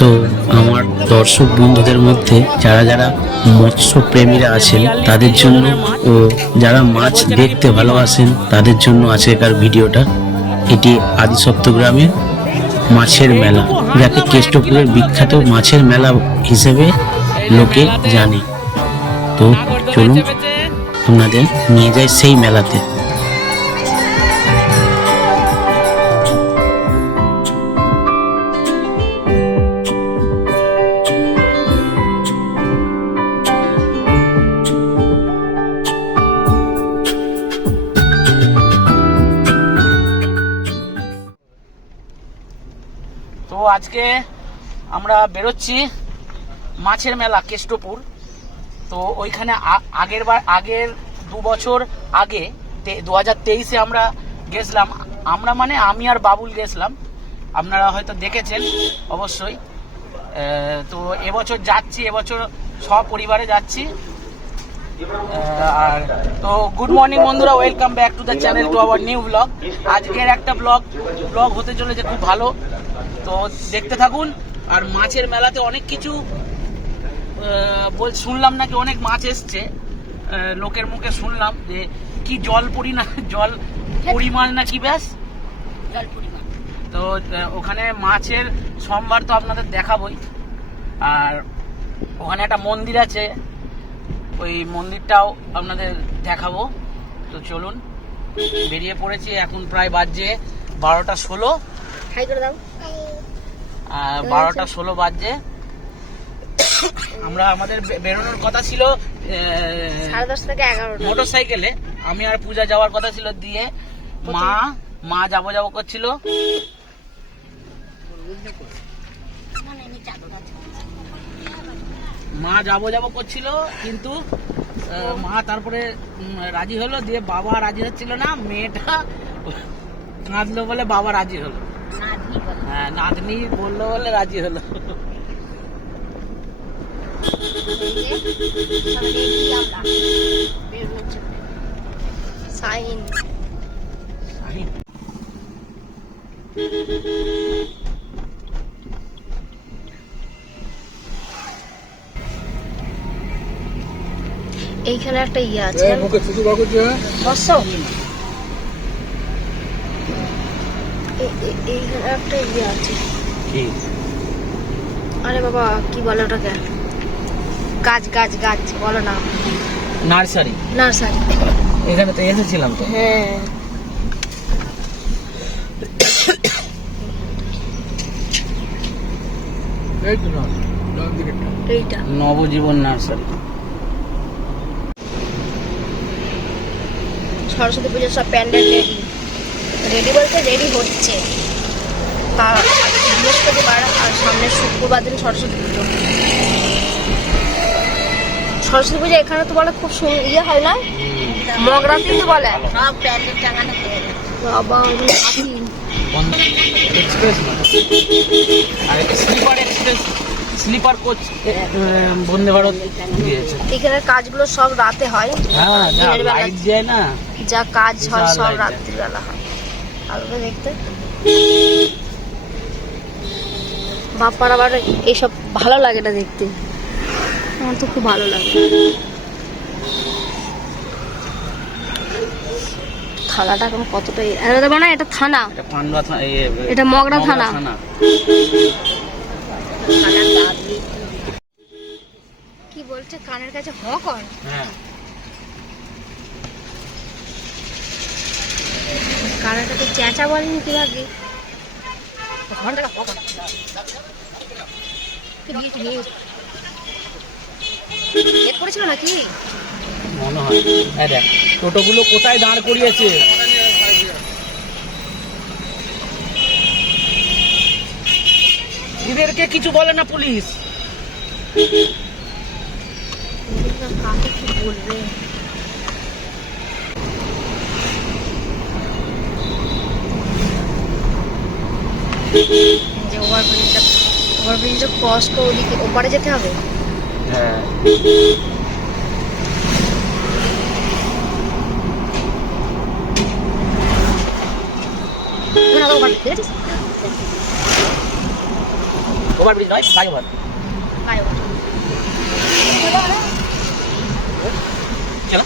তো আমার দর্শক বন্ধুদের মধ্যে যারা যারা মৎস্য প্রেমীরা আছেন তাদের জন্য ও যারা মাছ দেখতে ভালোবাসেন তাদের জন্য আজকের ভিডিওটা। এটি আদি সপ্তগ্রামের মাছের মেলা, যাকে কেষ্টপুরের বিখ্যাত মাছের মেলা হিসেবে লোকে জানে। তো চলুন আপনাদের নিয়ে যাই সেই মেলাতে। তো আজকে আমরা বেরোচ্ছি মাছের মেলা কেষ্টপুর। তো ওইখানে আগের 2 বছর আগে 2023-এ আমরা গেছিলাম। আমরা মানে আমি আর বাবুল গেছিলাম, আপনারা হয়তো দেখেছেন অবশ্যই। তো এবছর যাচ্ছি, এবছর সপরিবারে যাচ্ছি। আর তো গুড মর্নিং বন্ধুরা, welcome back to the channel, to our new blog. আজকের একটা ব্লগ হতে চলেছে খুব ভালো, তো দেখতে থাকুন। আর মাছের মেলাতে অনেক কিছু শুনলাম, নাকি অনেক মাছ এসছে, লোকের মুখে শুনলাম যে কি জল পরিমাণ নাকি ব্যাস জল পরিমাণ। তো ওখানে মাছের সম্ভার তো আপনাদের দেখাবই। আর ওখানে একটা মন্দির আছে, ওই মন্দিরটাও আপনাদের দেখাবো। তো চলুন, বেরিয়ে পড়েছি। এখন প্রায় বাজছে 12টা 16। 12টা 16 বাজছে। আমরা আমাদের বেরোনোর কথা ছিল 10:30 থেকে 11টা মোটর সাইকেলে। আমি আর পূজা যাওয়ার কথা ছিল, দিয়ে মা যাবো করছিল। মা যাবো করছিল, কিন্তু মা তারপরে রাজি হলো, দিয়ে বাবা রাজি হচ্ছিল না। মেয়েটা কাঁদলো বলে বাবা রাজি হলো। হ্যাঁ, নাতনি বললো বলে রাজি হলো। এইখানে একটা ইয়ে আছে, এইখানে একটা ইয়ে আছে। আরে বাবা কি বলে ওটাকে, গাছ বলো না, নার্সারি। এখানে তো এসেছিলাম তো। হ্যাঁ, এইটা নবজীবন নার্সারি। সরস্বতী পুজোর সব প্যান্ডেল রেডি বলতে রেডি হচ্ছে। বৃহস্পতিবার আর সামনের শুক্রবার দিন সরস্বতী পুজো। সরস্বতী পুজো এখানে তো বলে খুব ইয়ে হয় না, মগরাতেই তো বলে সব প্যান্ডেল টাঙানো হয়ে গেছে। বাবা স্লিপার কোচ বন্দে ভারত দিয়েছে। এখানে কাজগুলো সব রাতে হয়। হ্যাঁ, লাইট যায় না, যা কাজ হয় সব রাত্রিবেলা হয়। আলাদা দেখতে বাপ্পার আবার এইসব ভালো লাগে না দেখতে, আমার তো খুব ভালো লাগে। থানাটা এখন কতটা দেবো না, এটা থানা, এটা মগরা থানা। কি বলছে কানের কাছে হ কর। কানের কাছে চেঁচা বলেনি কি ভাগে করেছিল নাকি মনে হয়। দেখ টোটোগুলো কোথায় দাঁড় করিয়েছে। এদেরকে কিছু বলে না পুলিশ। কাকে কি বলবে। যে ওভারব্রিজটা ক্রস করে ওদিকে ওপারে যেতে হবে। হ্যাঁ, ওভারব্রিজ নয়, ফ্লাইওভার। চলো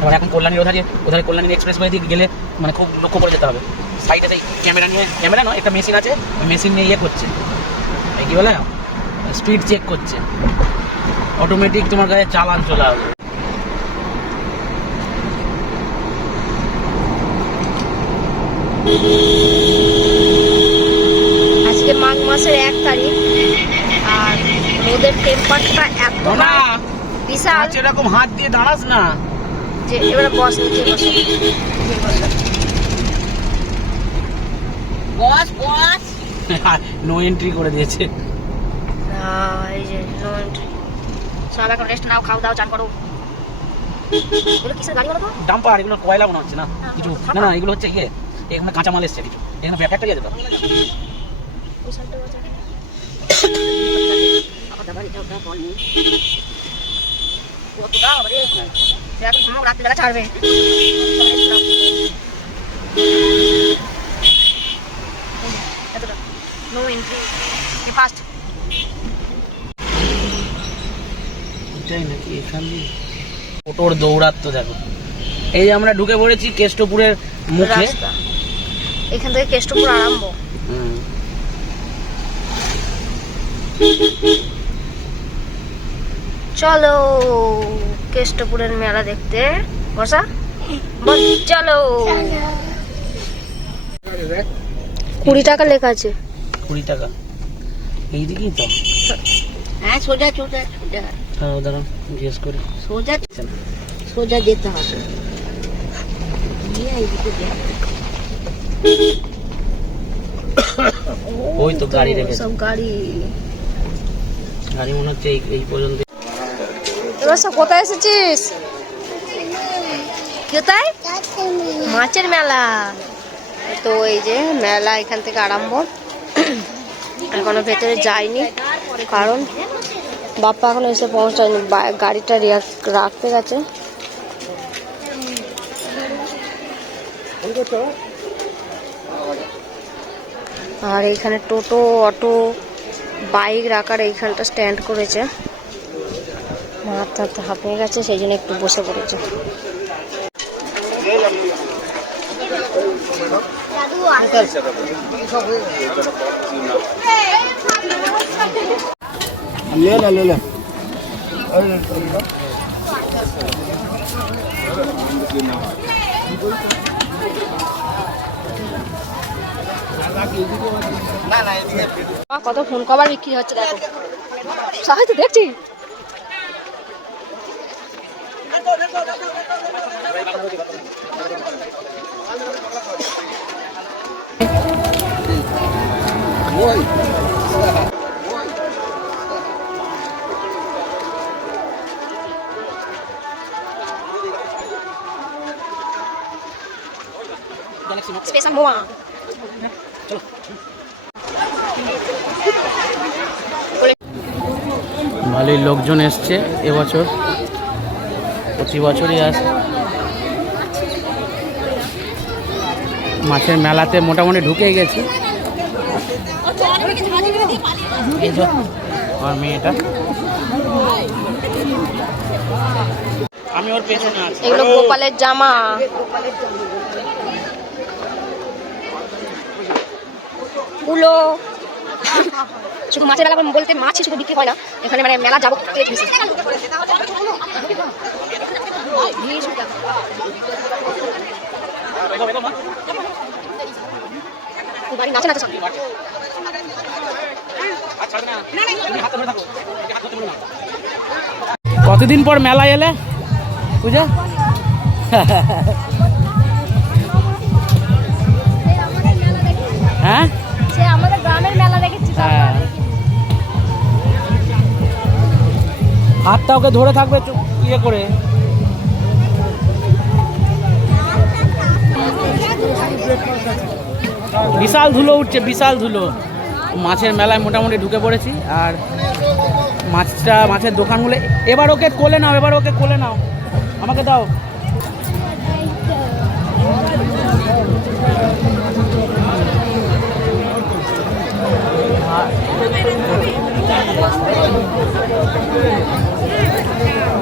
এবার এখন কল্যাণীর ওধারে কল্যাণী এক্সপ্রেস ওয়ে দিয়ে গেলে মানে খুব লক্ষ্য করে যেতে হবে। সাইডে সেই ক্যামেরা নয়, একটা মেশিন আছে, ওই মেশিন নিয়ে ইয়ে করছে, এই কী বলে স্পিড চেক করছে, অটোমেটিক তোমার গায়ে চালান চলে আসবে। আজকে মাঘ মাসের 1 তারিখ আর রোদের টেম্পারটা এত না বিশাল এরকম হাত দিয়ে দাঁড়াস না, যে এবারে বস নিচে বস নো এন্ট্রি করে দিয়েছে। এই যে নো এন্ট্রি। সব এখন রেস্ট নাও, খাও দাও, চান করো। এগুলো কিসের গাড়ি বলো তো? ডাম্পার, এগুলো কয়লা মনে হচ্ছে না কিছু, না এগুলো হচ্ছে ইয়ে, এখানে কাঁচামাল এসছে কিছু, এখানে ফ্যাক্টরি আছে তো। রাত্রিবেলা ছাড়বে। No entry first. নাকি এখান দিয়ে টোটোর দৌড়াত্ম দেখো। এই যে আমরা ঢুকে পড়েছি কেষ্টপুরের মুখে, এখান থেকে কেষ্টপুর আরম্ভ। চলো কেষ্টপুরের মেলা দেখতে। বসা বল, চলো। 20 টাকা লেখা আছে। 20 টাকা এইদিকেই তো। হ্যাঁ সোজা সোজা সোজা। দাঁড়ান জিজ্ঞেস করি, সোজা সোজা যেতে হবে। ওই তো গাড়ি রেখেছে, সব গাড়ি মনে হচ্ছে এই পর্যন্ত। এবার সব কোথায় এসেছিস? কোথায়? মাছের মেলা। তো এই যে মেলা এখান থেকে আরম্ভ। এখনো ভেতরে যায়নি কারণ বাপ্পা এখনো এসে পৌঁছায়নি, গাড়িটা রাখতে গেছে। আর এইখানে টোটো, অটো, বাইক রাখার এইখানটা স্ট্যান্ড করেছে। মাথা হাঁপিয়ে গেছে, সেই জন্য একটু বসে পড়েছে। কত ফোন কভার বিক্রি হচ্ছে দেখো, সবাই তো দেখছি। স্পেশাল মোয়া। ভালোই লোকজন এসছে এবছর, প্রতি বছরই আসে। মাছের মেলাতে মোটামুটি ঢুকেই গেছি। এই যে আমার মেয়েটা, আমি ওর পেছনে আছি। এগুলো গোপালের জামা। উলো শুধু মাছের মেলা বলতে মাছই শুধু বিক্রি হয় না এখানে, মানে মেলা যাবো নাচে নাচে। কতদিন পর মেলা এলে পূজা? হ্যাঁ সে আমাদের গ্রামের মেলা দেখেছি। হাতটা ওকে ধরে থাকবে ইয়ে করে। বিশাল ধুলো উঠছে, বিশাল ধুলো। মাছের মেলায় মোটামুটি ঢুকে পড়েছি। আর মাছের দোকানগুলো, এবার ওকে কোলে নাও, আমাকে দাও।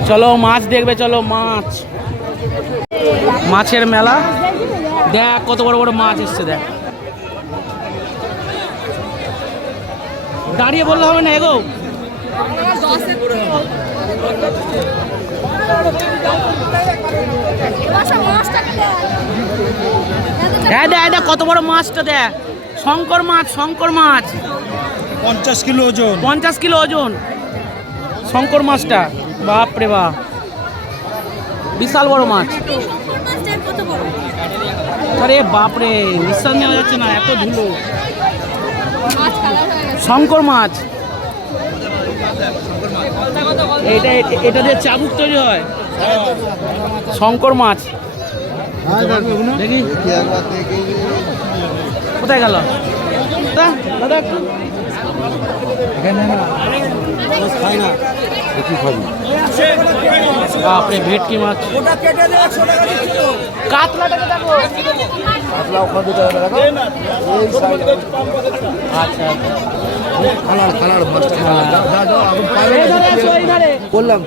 চলো মাছ দেখবে, চলো মাছ, মাছের মেলা। দেখ কত বড় বড় মাছ এসছে, দেখ। দাঁড়িয়ে বললে হবে না, এগো। দেখ কত বড় মাছটা, দেখ। শঙ্কর মাছ, শঙ্কর মাছ 50 কিলো ওজন। 50 কিলো ওজন শঙ্কর মাছটা। বাপ রে বাপ, বিশাল বড় মাছ। আরে বাপ রে, নিঃশ্বাস নেওয়া যাচ্ছে না, এত ধুলো। শঙ্কর মাছ, এটা দিয়ে চাবুক তৈরি হয়। শঙ্কর মাছ দেখি কোথায় গেল দাদা? একটু বাপরে, ভেটকি মাছ। কাতলাটাকে দেখো। আচ্ছা বললাম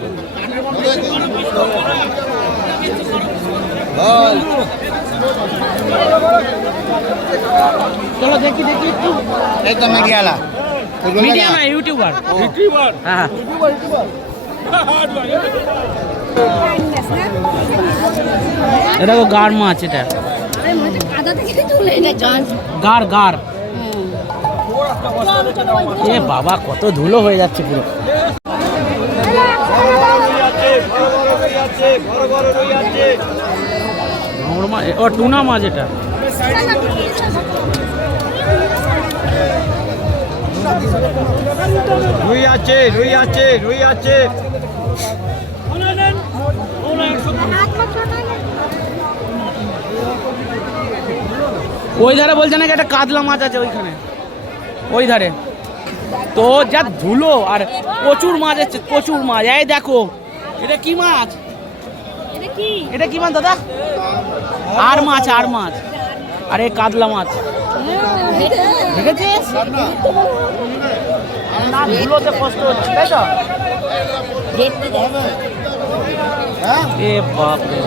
চলো দেখি একটু। একদম মিডিয়ালা, মিডিয়া না, ইউটিউবার। হ্যাঁ এটা তো গাড় মাছ, এটা গাড় গাড়। এ বাবা, কত ধুলো হয়ে যাচ্ছে পুরো। ও টুনা মাছ, এটা রুই আছে, রুই আছে, রুই আছে। ওই ধারে বলছে নাকি একটা কাতলা মাছ আছে ওইখানে, ওই ধারে। তো যা ধুলো, আর প্রচুর মাছ আছে, প্রচুর মাছ। এই দেখো, এটা কি মাছ? এটা কি মাছ দাদা? আর মাছ, আর মাছ, আরে কাতলা মাছ। দেখেছিস না, ধুলোতে কষ্ট হচ্ছে, তাই তো? এ বাপ রে,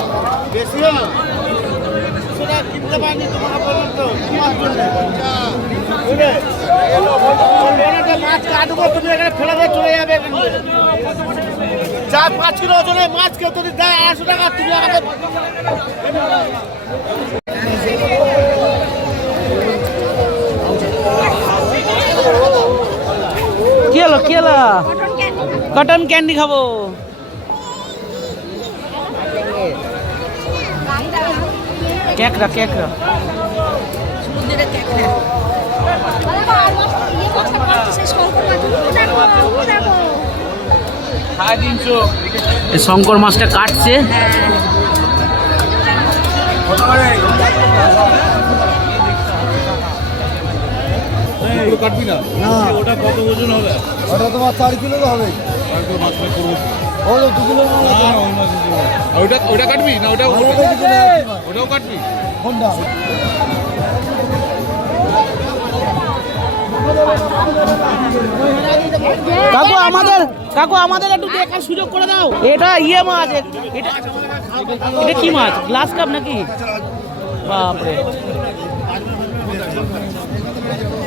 মাছ কাটবো, তুমি এখানে ফেলে দিয়ে চলে যাবে। 4-5 কিলো ওজনের মাছ কেউ যদি দেয় 800 টাকা, তুমি আমাকে কি হলো, কি হলো? কটন ক্যান্ডি খাবো। কেকড়া, কেকড়া। শঙ্কর মাছটা কাটছে। কাটবি না? ওটা কত ওজন হবে? ওটা তোমার 4 কিলো হবে। ওটা কাটবি না? ওটাও কাটবি? কাকু আমাদের একটু দেখার সুযোগ করে দাও। এটা ইয়ে মাছ, এটা কি মাছ? গ্লাস কাপ নাকি? বাপরে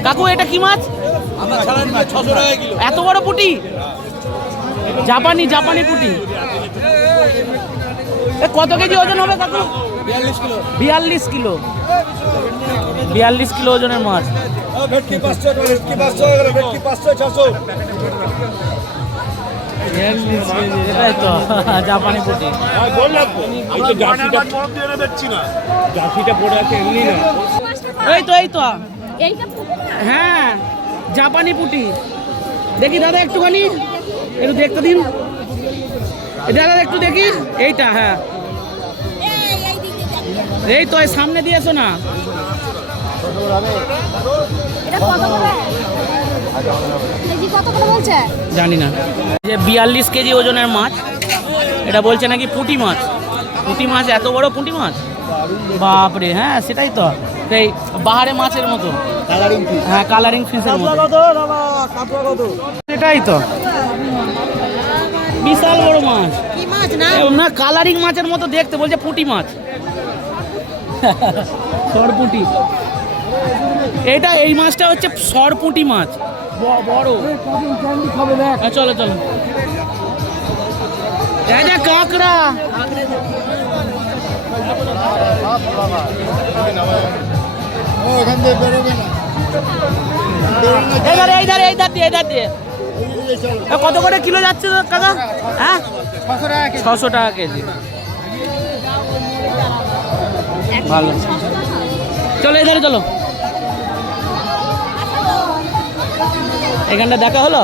কাকু, এটা কি মাছ? 600 টাকা কিলো। এত বড় পুঁটি? জাপানি, জাপানি পুঁটি। কত কেজি ওজন হবে কাকু? 42 কিলো। 42 কিলো, 42 কিলো ওজনের মাছ। ভেটকি 500, ভেটকি 500 এগুলো, ভেটকি 500 600। এটাই তো জাপানি পুঁটি। বললাম তো, এই যে জার্সিটা বরফ দিয়ে না বেচছি না, জার্সিটা পড়ে আছে এমনি না। এই তো, এই তো, হ্যাঁ জাপানি পুঁটি। দেখি দাদা একটুখানি, একটু দেখতে দিন। দাদা একটু দেখি, এইটা। হ্যাঁ এই তো, সামনে দিয়ে এসো না। জানি না। যে 42 কেজি ওজনের মাছ, এটা বলছে নাকি পুঁটি মাছ। পুঁটি মাছ, এত বড় পুঁটি মাছ, বাপরে। হ্যাঁ সেটাই তো, সেই বাহারে মাছের মতো। হ্যাঁ, কালারিং ফিশের মতো। এটাই তো, বিশাল বড় মাছ। না কালারিং মাছের মতো দেখতে, বলছে পুঁটি মাছ। সরপুঁটি, এটা এই মাছটা হচ্ছে সরপুঁটি মাছ, বড়। চলো চলো, কাঁকড়া। কত করে কিলো যাচ্ছে কাকা? হ্যাঁ 600 টাকা কেজি। ভালো, চলো এধারে চলো। এখানটা দেখা হলো।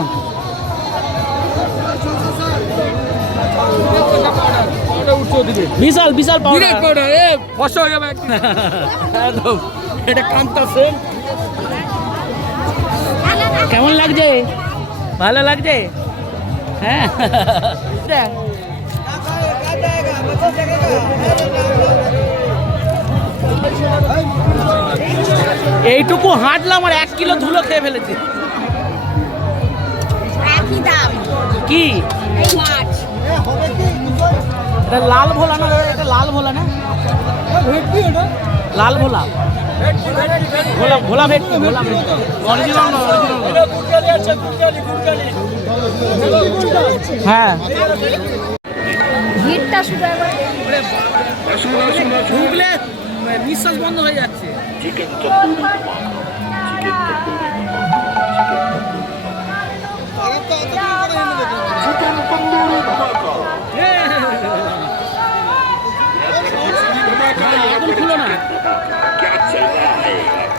বিশাল বিশাল পাউডার, বসা হয়ে যাবে একদম। এটা কামতাছে। কেমন লাগছে? ভালো লাগছে? হ্যাঁ, এইটুকু হাঁটলাম আর 1 কিলো ধুলো খেয়ে ফেলেছি। কি এটা লাল ভোলা না? এটা লাল ভোলা না? লাল ভোলা, ভোলা ভোলা ভেটকি, ভোলা ভেটকি অরিজিনাল না? হ্যাঁ, ভিড়টা শুধু ঢুকলে নিঃশ্বাস বন্ধ হয়ে যাচ্ছে। এখন খুলো না। क्या चल रहा है आज?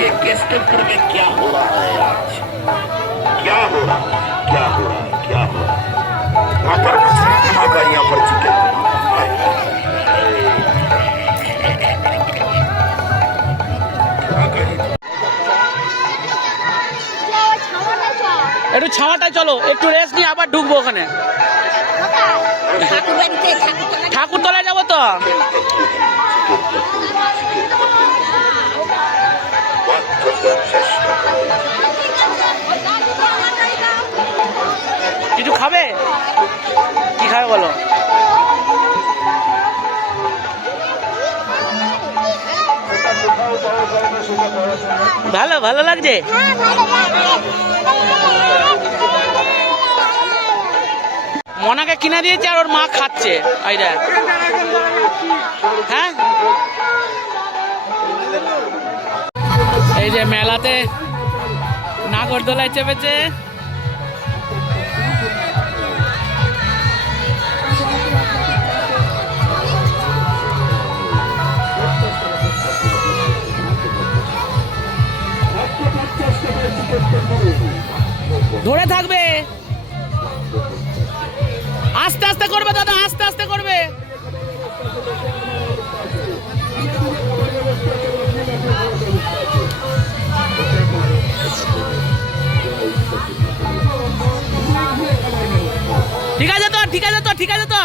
ये केस्टपुर में क्या हो रहा है आज? क्या हो रहा है? क्या हो रहा है? क्या हो रहा है? यहाँ पर मछली धमाका, यहाँ पर चिकन একটু ছাওয়াটায় চলো, একটু রেস্ট নিয়ে আবার ঢুকবো ওখানে। ঠাকুরতলায় যাবো তো। কিছু খাবে? কি খাবে বলো? ভালো ভালো লাগছে। মনাকে কিনে দিয়েছে আর ওর মা খাচ্ছে। আইরা হ্যাঁ, এই যে মেলাতে নাগরদোলায় চেপেছে। ধরে থাকবে, আস্তে আস্তে করবে দাদা, আস্তে আস্তে করবে। ঠিক আছে তো, ঠিক আছে তো, ঠিক আছে তো।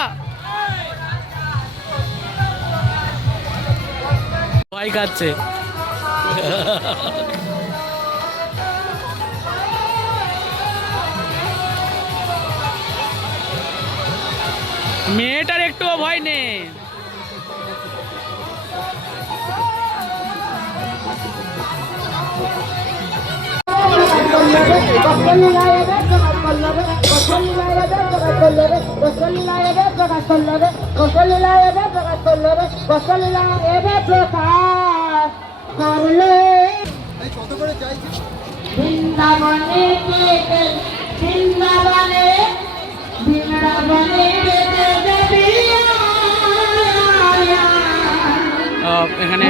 ভয় খাচ্ছে। মেয়েটার একটুও ভয় নেই। এখানে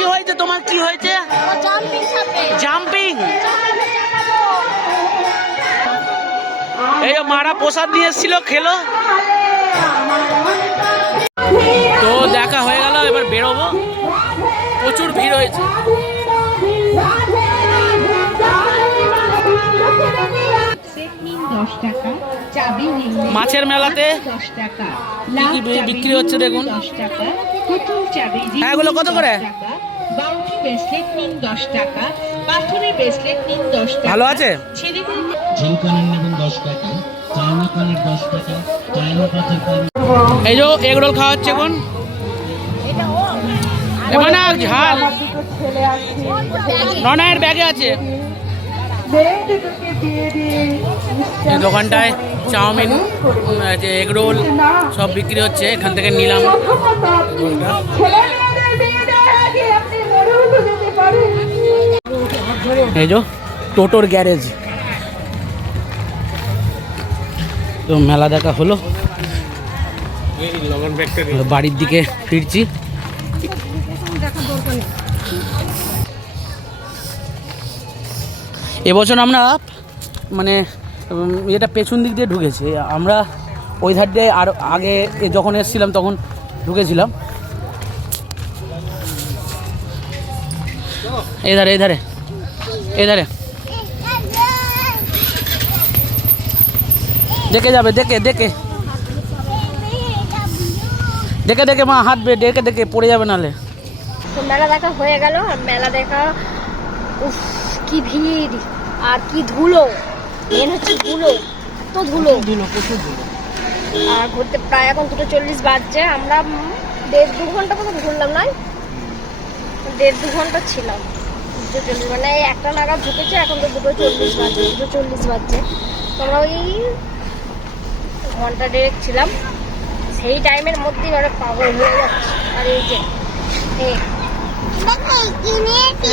কি হয়েছে তোমার, কি হয়েছে? জাম্পিং। এই মারা প্রসাদ নিয়ে এসেছিল, খেলো। তো দেখা হয়ে গেল, এবার বেরোবো। প্রচুর ভিড় হয়েছে। মাছের মেলাতে কি কি বিক্রি হচ্ছে দেখুন। হ্যাঁ, এগুলো কত করে? ভালো আছে। এই যে এগ রোল খাওয়া হচ্ছে এখন। এবার না ঝাল ননায়ের ব্যাগে আছে। এই দোকানটায় চাউমিন, এগ রোল সব বিক্রি হচ্ছে। এখান থেকে নিলাম রোলটা। এই যে টোটোর গ্যারেজ। তো মেলা দেখা হলো, বাড়ির দিকে ফিরছি। এবছর আমরা মানে এটা পেছন দিক দিয়ে ঢুকেছি। আমরা ওই ধার দিয়ে আর আগে যখন এসেছিলাম তখন ঢুকেছিলাম। এই ধারে এই ধারে এই ধারে দেখে যাবে, দেখে দেখে দেখে দেখে মা হাঁটবে, দেখে দেখে পড়ে যাবে নালে। তো মেলা দেখা হয়ে গেল। আর মেলা দেখা, উফ কি ভিড় আর কি ধুলো। মেন হচ্ছে ধুলো, এত ধুলো। প্রচুর ধুলো। আর ঘুরতে প্রায় এখন 2:40 বাজছে। আমরা 1.5-2 ঘন্টা মতো ঘুরলাম, নয় 1.5-2 ঘন্টা ছিলাম। 2:40 মানে একটা নাগাদ ঢুকেছে, এখন তো 2:40 বাজছে। 2:40 বাজছে। তোমরা ওই ঘন্টা 1.5 ছিলাম। সেই টাইমের মধ্যেই মানে পাগল হয়ে যাচ্ছে। আর এই যে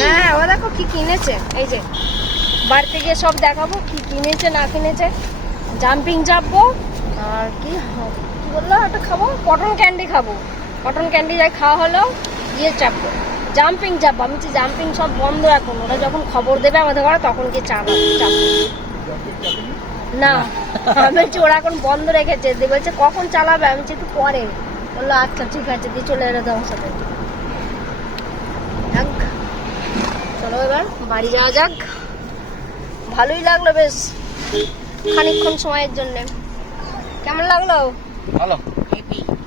হ্যাঁ, ও দেখো কি কিনেছে। এই যে বাড়িতে গিয়ে সব দেখাবো কি কিনেছে না কিনেছে। জাম্পিং চাপবো, আর কি বললো একটা খাবো, কটন ক্যান্ডি খাবো। কটন ক্যান্ডি যাই খাওয়া হলো, গিয়ে চাপবো, জাম্পিং চাপবো। আমি বলছি জাম্পিং সব বন্ধ রাখুন, ওরা যখন খবর দেবে আমাদের ঘরে তখন গিয়ে চাপবো না। আমি বলছি ওরা এখন বন্ধ রেখেছে। দিয়ে বলছে কখন চালাবে? আমি বলছি একটু পরে। বললো আচ্ছা ঠিক আছে, দিয়ে চলে এলো তোমার সাথে। চলো এবার বাড়ি যাওয়া যাক। ভালোই লাগলো বেশ খানিকক্ষণ সময়ের জন্য। কেমন লাগলো? ভালো,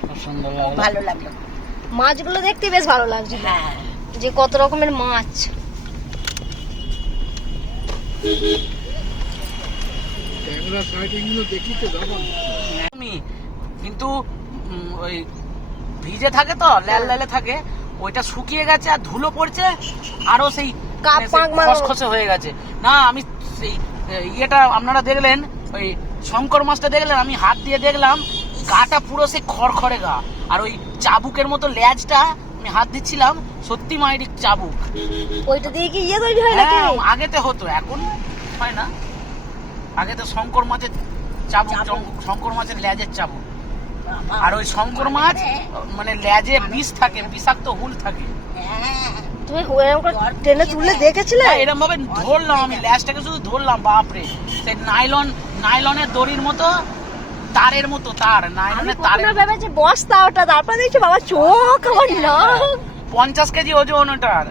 খুব সুন্দর লাগলো, ভালো লাগলো। মাছগুলো দেখতে বেশ ভালো লাগছে, যে কত রকমের মাছ। কিন্তু ওই ভিজে থাকে তো, লাল লালে থাকে, ওইটা শুকিয়ে গেছে আর ধুলো পড়ছে, আরো সেই খসখসে হয়ে গেছে। না আমি সেই ইয়েটা আপনারা দেখলেন, ওই শঙ্কর মাছটা দেখলেন, আমি হাত দিয়ে দেখলাম গাটা পুরো সেই খড়খড়ে গা। আর ওই চাবুকের মতো লেজটা আমি হাত দিচ্ছিলাম, সত্যি মায়ের চাবুক। ওইটা দিয়ে কি ইয়ে তৈরি হয় নাকি? আগেতে হতো, এখন হয় না। আগে তো শঙ্কর মাছের চাবুক, শঙ্কর মাছের লেজের চাবুক। আর ওই শঙ্কর মাছ মানে লেজে বিষ থাকে, বিষাক্ত হুল থাকে। তুমি টেনে তুলে দেখেছিলে? এরকম ভাবে ধরলাম আমি, লেজটাকে শুধু ধরলাম, বাপরে সেই নাইলনের দড়ির মতো, তারের মতো, তার নাইলনের তারের ভেবেছি বস্তা ওটা, তারপর দেখছি বাবা চোখ আমার না। 50 কেজি ওজন ওটার।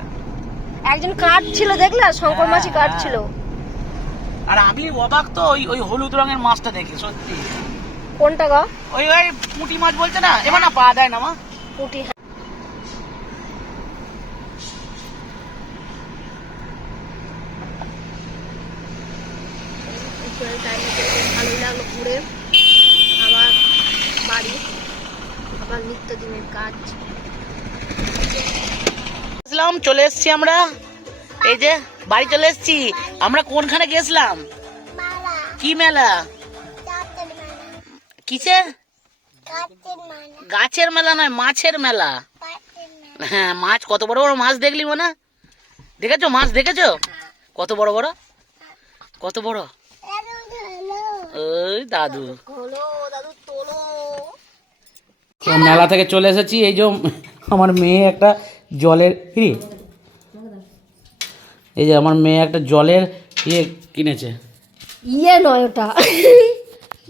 একজন কাঠ ছিল দেখলে, শঙ্কর মাছই কাঠ ছিল। আর আমি অবাক তো ওই হলুদ রঙের মাছটা দেখে, সত্যি। কোনটা গো? ওই পুঁটি মাছ বলছে না, এবার না পা দেয় না মা, পুঁটি। ভালোই লাগলো ঘুরে। আবার বাড়ি, আবার নিত্যদিনের কাজ। চলে এসছি আমরা, এই যে বাড়ি চলে এসছি। আমরা কোনখানে গেছিলাম? কি মেলা? কিসের? গাছের মেলা নয়, মাছের মেলা। হ্যাঁ, মাছ, কত বড় বড় মাছ দেখলি মনে? দেখেছো মাছ? দেখেছো কত বড় বড়? কত বড়? ওই দাদু। মেলা থেকে চলে এসেছি। এই যে আমার মেয়ে একটা জলের এই যে আমার মেয়ে একটা জলের ইয়ে কিনেছে। ইয়ে নয় ওটা,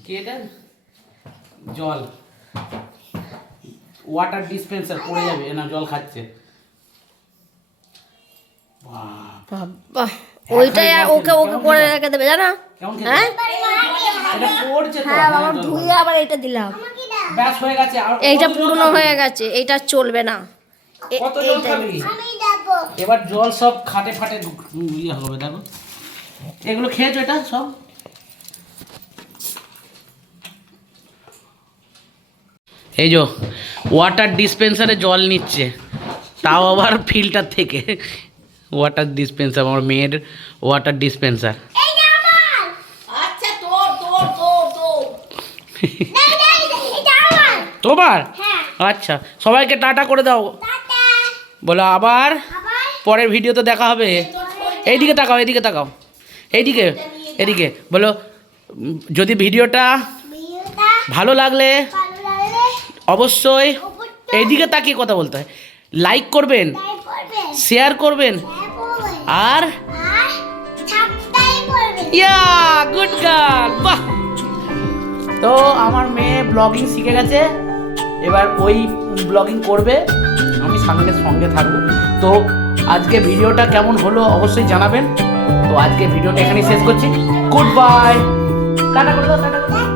কি এটা? জল, ওয়াটার ডিসপেন্সার পড়ে যাবে না, জল খাচ্ছে। বাবা ওইটাই ওকে ওকে করে রেখে দেবে জানো? কেমন হ্যাঁ এটা পড়ছে তো। হ্যাঁ বাবা ধুয়ে আবার এটা দিলাম, ব্যাস হয়ে গেছে। আর এইটা কত জল পুরনো খাবি? হয়ে গেছে, এইটা চলবে না। কত জল খাবি? এবার জল সব খাটে ফাটে ইয়ে হবে। দেখো এগুলো খেয়েছো এটা সব। এই যে ওয়াটার ডিসপেন্সারে জল নিচ্ছে, তাও আবার ফিল্টার থেকে। ওয়াটার ডিসপেন্সার, আমার মেয়ের ওয়াটার ডিসপেন্সার। তোমার? আচ্ছা, সবাইকে টাটা করে দাও, বলো আবার পরের ভিডিওতে দেখা হবে। এইদিকে তাকাও, এইদিকে তাকাও, এইদিকে, এদিকে বলো যদি ভিডিওটা ভালো লাগলে অবশ্যই এইদিকে তাকিয়ে কথা বলতে হয়, লাইক করবেন, শেয়ার করবেন, আর ইয়া গুড গার্ল। বাহ, তো আমার মেয়ে ব্লগিং শিখে গেছে, এবার ওই ব্লগিং করবে, আমি সঙ্গে সঙ্গে থাকবো। তো আজকে ভিডিওটা কেমন হলো অবশ্যই জানাবেন। তো আজকে ভিডিওটা এখানেই শেষ করছি। গুড বাই, টাটা করে দাও, টাটা করে দাও।